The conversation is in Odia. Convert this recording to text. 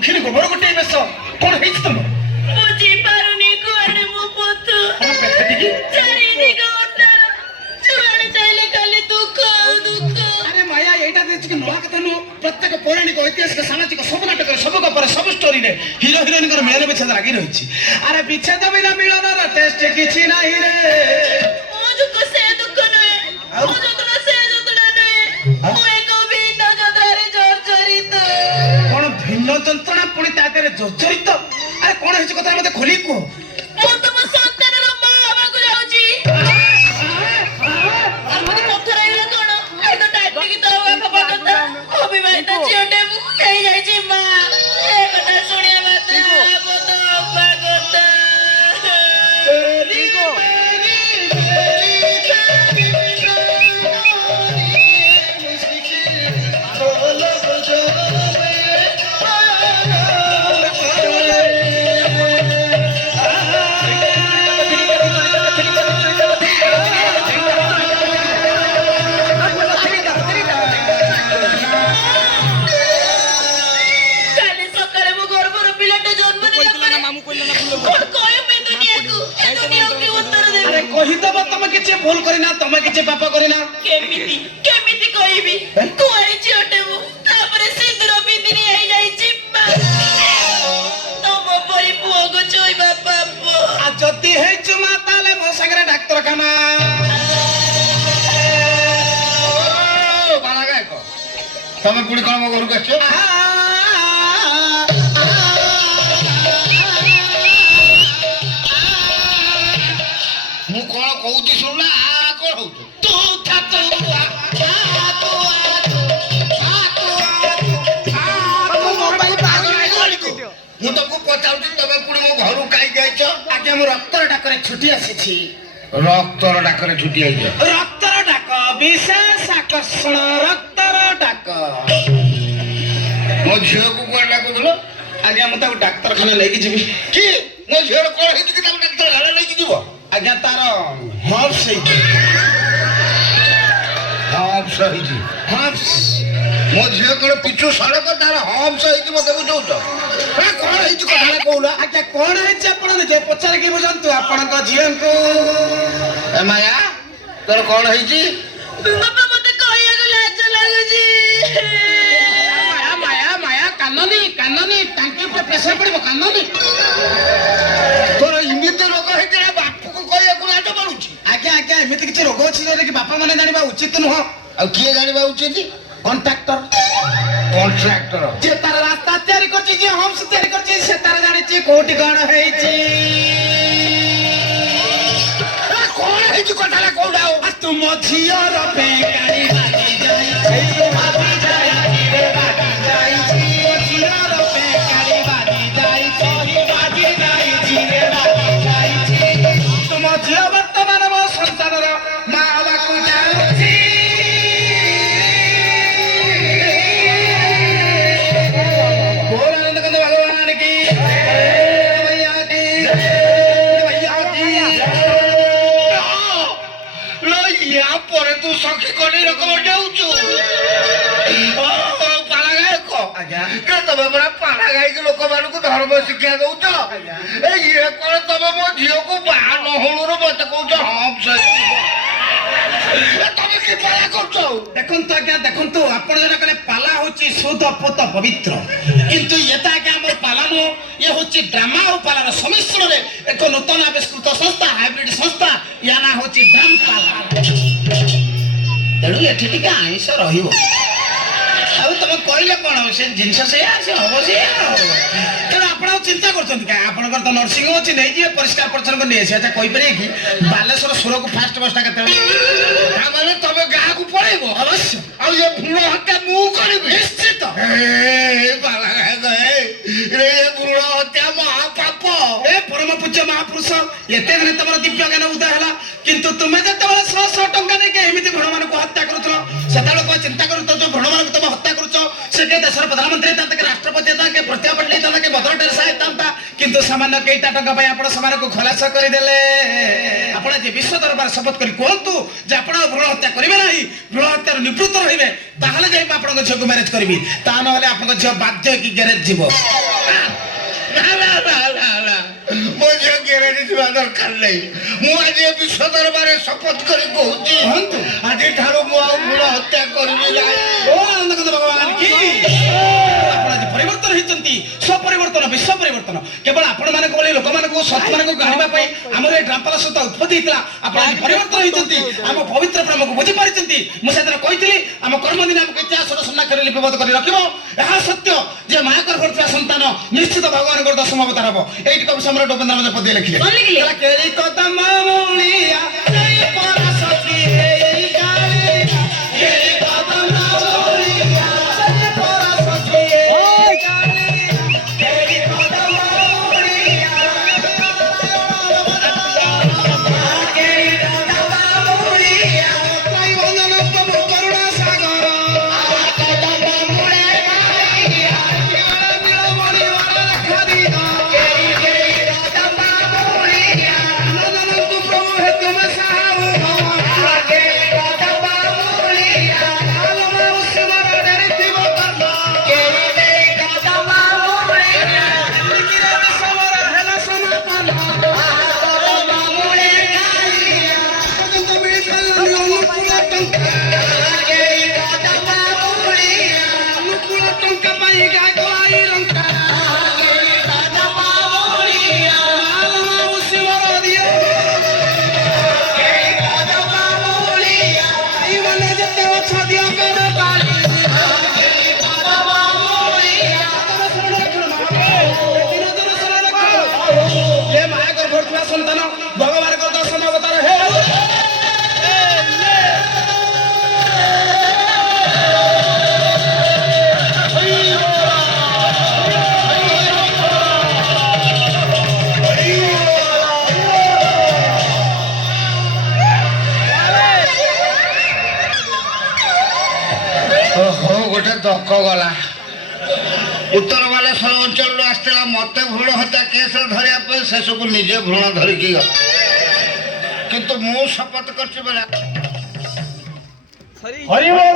ଦୁଃଖିନୀ ଗୋବର ଗୋଟିଏ ବେଶ କଣ ହେଇଛି ତମର? ବୁଝି ପାରୁନି କୁଆଡେ ମୋ ପଥ କଣ ପେଟଟିକି ଚାରିଦିଗ ଉତ୍ତାର ଯୁଆଡେ ଚାହିଁଲେ ଖାଲି ଦୁଃଖ ଆଉ ଦୁଃଖ। ଆରେ ମାୟା ଏଇଟା ଦେଇଛି କି ନୂଆ କଥା ନୁହଁ। ପ୍ରତ୍ୟେକ ପୌରାଣିକ ଐତିହାସିକ ସାମାଜିକ ସବୁ ନାଟକରେ ସବୁ ଗପରେ ସବୁ ଷ୍ଟୋରିରେ ହିରୋ ହିରୋଇନଙ୍କର ମିଳନ ବିଚ୍ଛେଦ ଲାଗି ରହିଛି। ଆରେ ବିଚ୍ଛେଦ ବିନା ମିଳନର ଟେଷ୍ଟ କିଛି ନାହିଁ ରେ। ମୋ ଦୁଃଖ ସେ ଦୁଃଖ ନୁହେଁ, ମୋ ଯନ୍ତ୍ରଣା ସେ ଯନ୍ତ୍ରଣା ନୁହେଁ, ମୁଁ ଏକ ଭିନ୍ନ ଯନ୍ତ୍ରଣାରେ ଜର୍ଜରିତ। କଣ ଭିନ୍ନ ଯନ୍ତ୍ରଣା ପୁଣି ତା ଦେହରେ ଜର୍ଜରିତ? ଆରେ କଣ ହେଇଛି କଥା ମତେ ଖୋଲି କୁହ। ମୁଁ ତମ ସନ୍ତାନର ମା ହବାକୁ ଯାଉଛି। ଆଉ ମତେ ପଥର ହେଇଗଲା କଣ? ଏଇ ତ ଟାଇଟିକି ତ ବାପା କଥା ଅବିବାହିତ ଝିଅଟେ ମୁଁ ହେଇଯାଇଛି ମା। ଏ କଥା ଶୁଣିବା ମାତ୍ରେ ଆପଦ ଅବା କଥା। କାଲି ସକାଳେ ମୋ ଗର୍ଭର ପିଲାଟା ଜନ୍ମ ନେଲା ପରେ କଣ କହିବି ଦୁନିଆକୁ? ଏ ଦୁନିଆକୁ କି ଉତ୍ତର ଦେବି? ଆରେ କହିଦବ ତମେ କିଛି ଭୁଲ କରିନା, ତମେ କିଛି ପାପ କରିନା। କେମିତି କେମିତି କହିବି? କୁଆଡେ ଝିଅଟେ ମୁଁ, ତାପରେ ସିନ୍ଦୁର ବିନ୍ଦିନି ହେଇଯାଇଛି ମା। ତମ ପରି ପୁଅକୁ ଛୁଇଁବା ପାପ। ଆଉ ଯଦି ହେଇଛୁ ମା ତାହେଲେ ମୋ ସାଙ୍ଗରେ ଡାକ୍ତରଖାନା। ତମେ ପୁଣି କଣ ମୋ ଘରକୁ ଆସିଛ? ମୁଁ କଣ କହୁଛି ଶୁଣିଲା କଣ ହଉଛୁ? ମୁଁ ତମକୁ ପଚାରୁଛି ତମେ ପୁଣି ମୋ ଘରକୁ କାହିଁକି ଯାଇଛ? ଆଜ୍ଞା ମୁଁ ରକ୍ତର ଡାକରେ ଛୁଟି ଆସିଛି। ରକ୍ତର ଡାକରେ ଛୁଟି ଆଇଛ? ରକ୍ତର ଡାକ ବିଶେଷ ଆକର୍ଷଣ ରକ୍ତର ଡାକ। ମୋ ଝିଅକୁ କୁଆଡେ ଡାକୁଥିଲ? ଆଜ୍ଞା ମୁଁ ତାକୁ ଡାକ୍ତରଖାନା ନେଇକି ଯିବି। କି ମୋ ଝିଅର କଣ ହେଇଛି କି ତାକୁ ଡାକ୍ତରଖାନା ନେଇକି ଯିବ? ଆଜ୍ଞା ତାର ହର୍ସ ହେଇଛି। ହମ୍ସ ହେଇଛି। ହର୍ସ ମୋ ଝିଅ କଣ ପିଛୁ ସଡ଼କ ତାର ହମ୍ସ ହେଇଛି ମତେ ବୁଝଉଛ? କଣ ହେଇଛି କଥାଟା କହୁନ? ଆଜ୍ଞା କଣ ହେଇଛି ଆପଣ ନିଜେ ପଚାରିକି ବୁଝନ୍ତୁ ଆପଣଙ୍କ ଝିଅଙ୍କୁ। ଏ ମାୟା ତୋର କଣ ହେଇଛି? ବାପା ମତେ କହିବାକୁ ଲାଜ ଲାଗୁଛି। ମାୟା ମାୟା ମାୟା କାନନି କାନନି ଟାଙ୍କି ଉପରେ ପ୍ରେସର ପଡିବ କାନନି। ତୋର ଏମିତି ରୋଗ ହେଇଛି ନା ବାପକୁ କହିବାକୁ ଲାଜ ମାରୁଛି? ଆଜ୍ଞା ଆଜ୍ଞା ଏମିତି କିଛି ରୋଗ ଅଛି ଯୋଉଟା କି ବାପା ମାନେ ଜାଣିବା ଉଚିତ ନୁହଁ। ଆଉ କିଏ ଜାଣିବା ଉଚିତ? Contractor contractor. ଯେ ତାର ରାସ୍ତା ତିଆରି କରିଛି, ଯିଏ ହୋମ୍ସ ତିଆରି କରିଛି ସେ ତାର ଜାଣିଛି କୋଉଠି କଣ ହେଇଛି। କଣ ହେଇଛି କଥାଟା କହୁନ? ଆଉ ତୁମ ଝିଅର ବେକାରୀ ବାଜି ଯାଇଛି ବାଜି ଯାଇଛି ରେ ବାଜି ଯାଇଛି। ମୋ ଝିଅର ବେକାରୀ ବାଜି ଯାଇଛି ବାଜି ଯାଇଛି ରେ ବାଜି ଯାଇଛି। ତୁମ ଝିଅ ବର୍ତ୍ତମାନ ମୋ ସନ୍ତାନର ମା ହେବାକୁ ଯାଉଛି। ଭୋଳାନନ୍ଦ ଭଗବାନ କି ଭୈୟା କି ଭୈୟା କି। ୟା ପରେ ତୁ ସଖୀ କନି ରକମ ଡେଉଛୁ। ପାଲା ଗାୟକ। ଆଜ୍ଞା ତମେ ପରା ପାଲା ଗାଇକି ଲୋକମାନଙ୍କୁ ଧର୍ମ ଶିକ୍ଷା ଦଉଛ। ଇଏ କଣ ତମେ ମୋ ଝିଅକୁ ବାହା ନହୁଣୁରୁ ମତେ କହୁଛ ହମ୍ସ ହେଇଛି। ତମେ କି ପାଲା କରୁଛ? ଦେଖନ୍ତୁ ଆଜ୍ଞା ଦେଖନ୍ତୁ, ଆପଣ ଯେଟା କହିଲେ ପାଲା ହଉଛି ଶୁଦ୍ଧ ପୁତ ପବିତ୍ର, କିନ୍ତୁ ଏଟା ଆଜ୍ଞା ଆମର ପାଲା ନୁହଁ। ଇଏ ହଉଛି ଡ୍ରାମା ଆଉ ପାଲାର ସମ୍ମିଶ୍ରଣରେ ଏକ ନୂତନ ଆବିଷ୍କୃତ ସଂସ୍ଥା, ହାଇବ୍ରିଡ ସଂସ୍ଥା। ୟା ନାଁ ହଉଛି ଡ୍ରାମ ପାଲା। ତେଣୁ ଏଠି ଟିକେ ଆଇଁଷ ରହିବ। ଆଉ ତମେ କହିଲେ କଣ ସେ ଜିନିଷ ସେଇଆ ସେ ହବ ସେଇଆ। ତେଣୁ ଆପଣ ଆଉ ଚିନ୍ତା କରୁଛନ୍ତି କାଇଁ? ଆପଣଙ୍କର ତ ନର୍ସିଂ ହୋମ ଅଛି, ନେଇଯିବେ ପରିଷ୍କାର ପରିଚ୍ଛନ୍ନ ନେଇ ଆସିବେ। ଆଚ୍ଛା କହିପାରିବେ କି ବାଲେଶ୍ୱର ସୁରକୁ ଫାଷ୍ଟ ବସଟା କେତେବେଳେ? ତାମାନେ ତମେ ଗାଁକୁ ପଳେଇବ? ଅବଶ୍ୟ। ଆଉ ଏ ଭ୍ରୁଣ ହତ୍ୟା ମୁଁ କରିବି? ନିଶ୍ଚିତ। ପାଲା ଗାୟକ ଏ ଭ୍ରୁଣ ହତ୍ୟା ମହାପାପ। ଏ ପରମ ପୂଜ୍ୟ ମହାପୁରୁଷ, ଏତେ ଦିନ ତମର ଦିବ୍ୟ ଜ୍ଞାନ ଉଦୟ ହେଲା, କିନ୍ତୁ ତୁମେ ଯେତେବେଳେ ଶହ ଶହ ଟଙ୍କା ଦେଇକି ଏମିତି ଭ୍ରଣମାନଙ୍କୁ ହତ୍ୟା କରୁଥିଲ, ସେତେବେଳେ କଣ ଚିନ୍ତା କରୁଥିଲ ଯୋଉ ଭ୍ରଣମାନଙ୍କୁ ତମେ ହତ୍ୟା କରୁଛ ସେ କେ ଦେଶର ପ୍ରଧାନମନ୍ତ୍ରୀ ହେଇଥାନ୍ତା, କି ରାଷ୍ଟ୍ରପତି ହେଇଥାନ୍ତା, କି ପ୍ରତିଭା ପାଟିଲ ହେଇଥାନ୍ତା, କି ମଦର ଟେରେସା ହେଇଥାନ୍ତା, କିନ୍ତୁ ସାମାନ୍ୟ କେଇଟା ଟଙ୍କା ପାଇଁ ଆପଣ ସେମାନଙ୍କୁ ଖଲାସ କରିଦେଲେ। ଆପଣ ଯେ ବିଶ୍ୱ ଦରବାର ଶପଥ କରି କୁହନ୍ତୁ ଯେ ଆପଣ ଭ୍ରୂଣ ହତ୍ୟା କରିବେ ନାହିଁ, ଭ୍ରୂଣ ହତ୍ୟାରୁ ନିବୃତ୍ତ ରହିବେ, ତାହେଲେ ଯାଇ ମୁଁ ଆପଣଙ୍କ ଝିଅକୁ ମ୍ୟାରେଜ କରିବି। ତା ନହେଲେ ଆପଣଙ୍କ ଝିଅ ବାଧ୍ୟ ହେଇକି ଗ୍ୟାରେଜ ଯିବ। ମୋ ଝିଅ ଗେରେଡ଼ି ଯିବା ଦରକାର ନାହିଁ। ମୁଁ ଆଜି ଏ ବିଶ୍ୱ ଦରବାରରେ ଶପଥ କରି କହୁଛି, ଆଜିଠାରୁ ମୁଁ ଆଉ ଭ୍ରୂଣ ହତ୍ୟା କରିବି ନାହିଁ। ଓ ଆନନ୍ଦକାନ୍ତ ଭଗବାନ କି ଆପଣ ଆଜି ପରିବର୍ତ୍ତନ ହେଇଛନ୍ତି। ସ୍ୱପରିବର୍ତ୍ତନ ବିଶ୍ୱ ପରିବର୍ତ୍ତନ କେବଳ ଆପଣମାନଙ୍କ ଭଳି ଲୋକମାନଙ୍କୁ ସତମାନଙ୍କୁ ଗାଣିବା ପାଇଁ ଆମର ଏ ଡ୍ରାମପାଲା ସହିତ ଉତ୍ପତ୍ତି ହେଇଥିଲା। ଆପଣ ଆଜି ପରିବର୍ତ୍ତନ ହେଇଛନ୍ତି, ଆମ ପବିତ୍ର ପ୍ରେମକୁ ବୁଝିପାରିଛନ୍ତି। ମୁଁ ସେଦିନ କହିଥିଲି ଆମ କର୍ମଦିନ ଆମକୁ ଇତିହାସର ସୁନାକ୍ଷରରେ ଲିପିବଦ୍ଧ କରି ରଖିବ। ଏହା ସତ୍ୟ ଯେ ମା ଗର୍ଭରେ ଥିବା ସନ୍ତାନ ନିଶ୍ଚିତ ଭଗବାନଙ୍କର ଦଶମ ଅବତାର ହବ। ଏଇଠି କବି ସମ୍ରାଟ ଉପେନ୍ଦ୍ର ମଧ୍ୟ ପଦେ ଲେଖିଲେ। କେଳି କଦମ ମୂଳିଆ ସେଇ ପରାଶକ୍ତି ଏଇ ଗାଳି, କେଳି କଦମ ମୂଳିଆ ସେଇ ପରାଶକ୍ତି ଏଇ ଗାଳି, କେଳି କଦମ ମୂଳିଆ କେଳି କଦମ ମୂଳିଆ ତ୍ରୟୀ ବନ୍ଦନ ତମ କରୁଣା ସାଗର କଦମ ମୂଳେ ମାଳିଆ ନୀଳମଣି ବର ଲେଖା ଦିନ କେଳି କଦମ ମୂଳିଆ ନନ୍ଦନକୁ ପ୍ରଭୁ ହେ ତୁମେ ସାହୁ କେଳି କଦମ ମୂଳିଆ ଆଲୋ ଉଷୁମର ଡେରିଥିବ କର୍ମ କେଳି କଦମ ମୂଳିଆ କିରେ ବିଷମର ହେଲା ସମାପନ କଦମ ମୂଳେ କାଳିଆ ପର୍ଯ୍ୟନ୍ତ ମିଳିପାରିଲାନି ଅନୁକୂଳ ଟଙ୍କା କେଳି କଦମ ମୂଳିଆ ଅନୁକୂଳ ଟଙ୍କା ପାଇଁ ଗାଗଳାଇ ଲଙ୍କା କେଳି କଦମ ମୂଳିଆ ଆଲୋ ଉଷୁମର ଦିଅ କେଳି କଦମ ମୂଳିଆ ଏଇମାନେ ଯେତେ ଅଛ ଦିଅ କର ପାଳି କେଳି କଦମ ମୂଳିଆ ତମ ଶରଣ ରଖ ଦିନ ଦିନ ଶରଣ ରଖ ଯେ ମା ଗର୍ଭରେ ଥିବା ସନ୍ତାନ ଭଗବାନଙ୍କ ଦଶମ ଅବତାର ହେଉ। ଓହୋ, ଗୋଟେ ଦକ ଗଲା। ଉତ୍ତର ବାଲେଶ୍ୱର ଅଞ୍ଚଳରୁ ଆସିଥିଲା ମତେ ଭ୍ରୂଣ ହତ୍ୟା କେସରେ ଧରିବା ପାଇଁ, ଶେଷକୁ ନିଜେ ଭ୍ରୂଣ ଧରିକି ଗଲା। କିନ୍ତୁ ମୁଁ ଶପଥ କରିଛି ବେলা ହରିବୋଲ